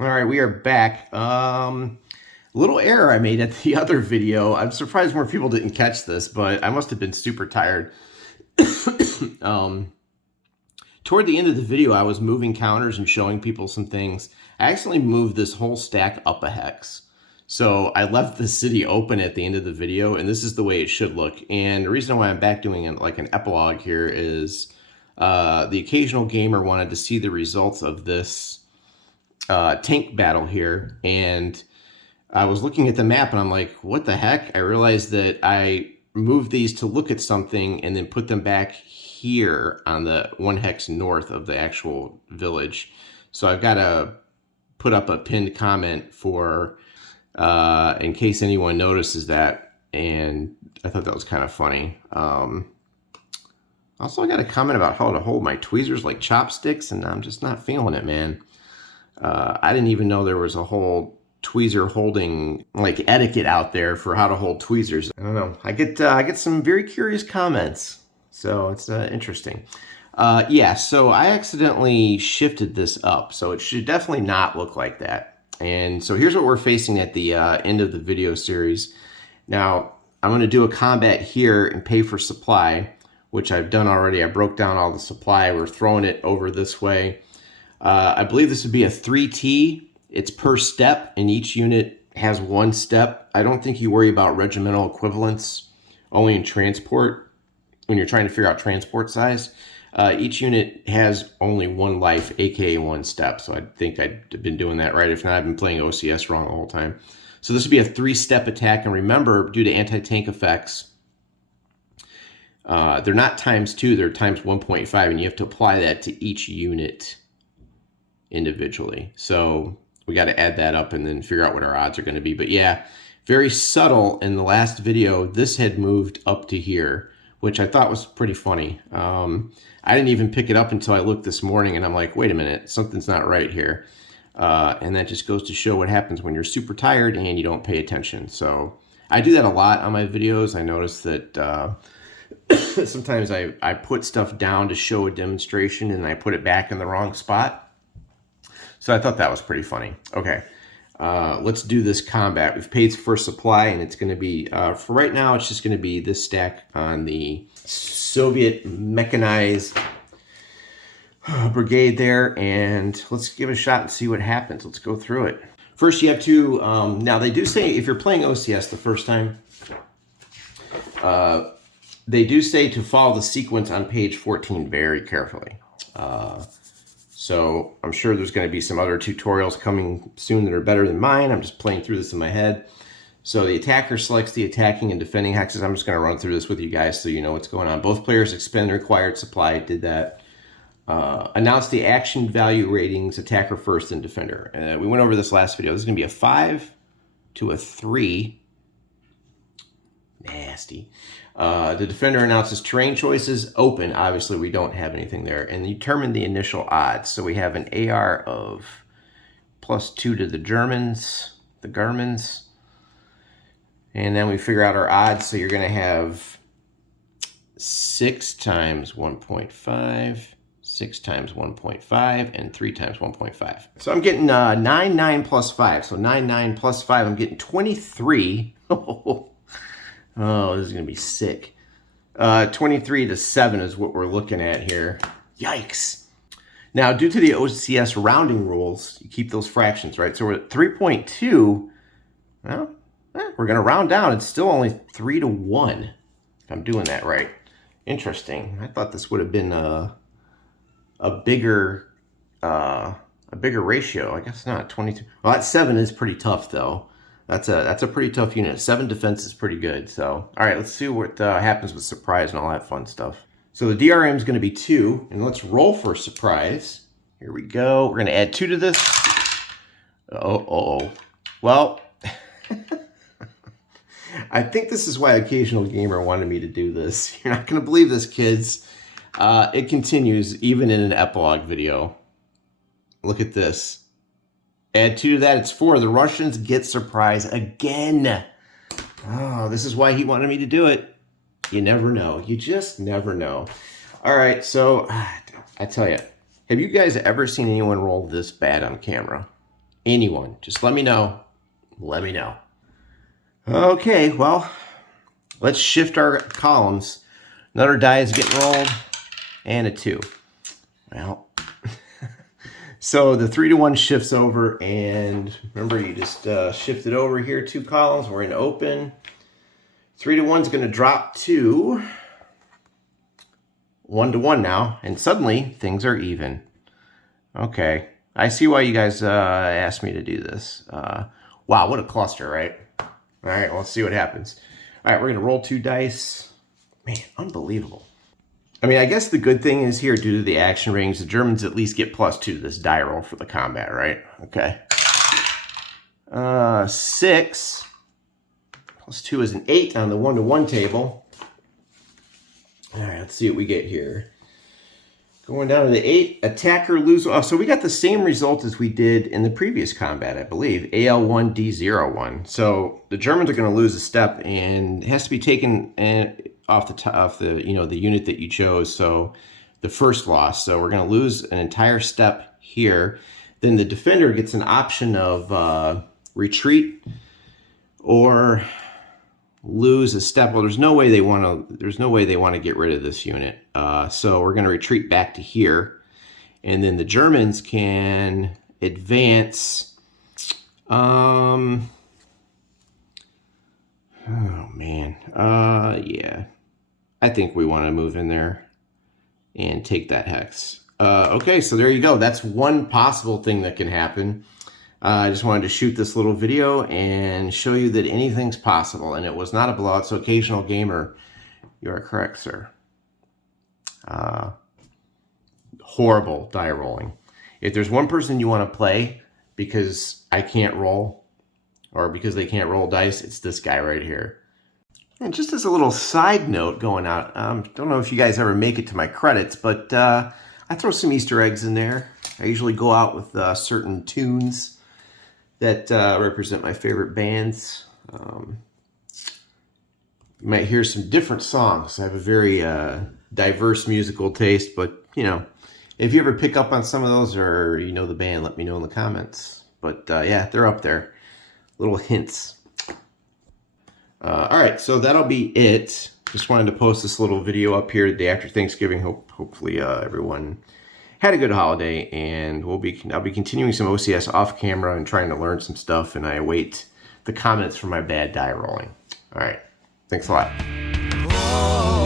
All right, we are back. Little error I made at the other video. I'm surprised more people didn't catch this, but I must have been super tired. Toward the end of the video, I was moving counters and showing people some things. I actually moved this whole stack up a hex. So I left the city open at the end of the video, and this is the way it should look. And the reason why I'm back doing it like an epilogue here is the occasional gamer wanted to see the results of this tank battle here, and I was looking at the map and I'm like, what the heck? I realized that I moved these to look at something and then put them back here on the 1 hex north of the actual village. So I've got to put up a pinned comment for in case anyone notices that, and I thought that was kind of funny. Also, I got a comment about how to hold my tweezers like chopsticks, and I'm just not feeling it, man. I didn't even know there was a whole tweezer holding like etiquette out there for how to hold tweezers. I don't know. I get some very curious comments, so it's interesting. Yeah, so I accidentally shifted this up, so it should definitely not look like that. And so here's what we're facing at the end of the video series. Now, I'm going to do a combat here and pay for supply, which I've done already. I broke down all the supply. We're throwing it over this way. I believe this would be a 3T. It's per step, and each unit has 1 step. I don't think you worry about regimental equivalents, only in transport, when you're trying to figure out transport size. Each unit has only 1 life, aka 1 step, so I think I've been doing that right. If not, I've been playing OCS wrong the whole time. So this would be a 3-step attack, and remember, due to anti-tank effects, they're not ×2, they're ×1.5, and you have to apply that to each unit individually. So we got to add that up and then figure out what our odds are going to be. But yeah, very subtle. In the last video, this had moved up to here, which I thought was pretty funny. I didn't even pick it up until I looked this morning, and I'm like, wait a minute, something's not right here. And that just goes to show what happens when you're super tired and you don't pay attention. So I do that a lot on my videos. I notice that sometimes I put stuff down to show a demonstration and I put it back in the wrong spot. So I thought that was pretty funny. Okay, let's do this combat. We've paid for supply, and it's going to be, for right now, it's just going to be this stack on the Soviet mechanized brigade there, and let's give it a shot and see what happens. Let's go through it. First, you have to, now they do say, if you're playing OCS the first time, they do say to follow the sequence on page 14 very carefully. So I'm sure there's going to be some other tutorials coming soon that are better than mine. I'm just playing through this in my head. So the attacker selects the attacking and defending hexes. I'm just going to run through this with you guys so you know what's going on. Both players expend the required supply. Did that. Announce the action value ratings, attacker first and defender. We went over this last video. This is going to be a 5 to a 3. Nasty. The defender announces terrain choices, open. Obviously, we don't have anything there. And determine the initial odds. So we have an AR of +2 to the Germans, the Germans. And then we figure out our odds. So you're going to have 6 times 1.5, 6 times 1.5, and 3 times 1.5. So I'm getting 9, 9 plus 5. So 9, 9 plus 5, I'm getting 23. Oh, this is going to be sick. 23 to 7 is what we're looking at here. Yikes. Now, due to the OCS rounding rules, you keep those fractions, right? So we're at 3.2. Well, we're going to round down. It's still only 3 to 1, if I'm doing that right. Interesting. I thought this would have been a bigger ratio. I guess not. 22. Well, that 7 is pretty tough, though. That's a pretty tough unit. 7 defense is pretty good. So, all right, let's see what happens with surprise and all that fun stuff. So the DRM is going to be 2, and let's roll for surprise. Here we go. We're going to add 2 to this. Oh. Well, I think this is why Occasional Gamer wanted me to do this. You're not going to believe this, kids. It continues even in an epilogue video. Look at this. Add 2 to that, it's 4. The Russians get surprise again. Oh, this is why he wanted me to do it. You never know. You just never know. All right, so I tell you, have you guys ever seen anyone roll this bad on camera? Anyone. Just let me know. Let me know. Okay, well, let's shift our columns. Another die is getting rolled, and a 2. Well, so the 3-to-1 shifts over, and remember, you just shift it over here 2 columns. We're in open. 3-to-1 is going to drop to 1-to-1 now, and suddenly things are even. Okay, I see why you guys asked me to do this. Wow, what a cluster, right? All right, well, let's see what happens. All right, we're going to roll 2 dice. Man, unbelievable. I mean, I guess the good thing is here, due to the action rings, the Germans at least get +2 to this die roll for the combat, right? Okay. 6 +2 is an 8 on the 1-to-1 table. All right, let's see what we get here. Going down to the 8, attacker lose. Oh, so we got the same result as we did in the previous combat, I believe. AL1, D01. So the Germans are going to lose a step, and it has to be taken off the the unit that you chose. So the first loss. So we're going to lose an entire step here. Then the defender gets an option of retreat or lose a step. Well, there's no way they want to get rid of this unit. So we're going to retreat back to here, and then the Germans can advance. Oh man, yeah, I think we want to move in there and take that hex. Okay, so there you go. That's one possible thing that can happen. I just wanted to shoot this little video and show you that anything's possible, and it was not a blowout. So occasional gamer, you are correct, sir. Horrible die rolling. If there's one person you want to play because I can't roll, or because they can't roll dice, it's this guy right here. And just as a little side note going out, don't know if you guys ever make it to my credits, but I throw some Easter eggs in there. I usually go out with certain tunes that represent my favorite bands. You might hear some different songs. I have a very diverse musical taste, but if you ever pick up on some of those, or you know the band, let me know in the comments. But yeah, they're up there. Little hints. All right, so that'll be it. Just wanted to post this little video up here the day after Thanksgiving. Hopefully everyone had a good holiday, and I'll be continuing some OCS off camera and trying to learn some stuff, and I await the comments for my bad die rolling. All right, thanks a lot.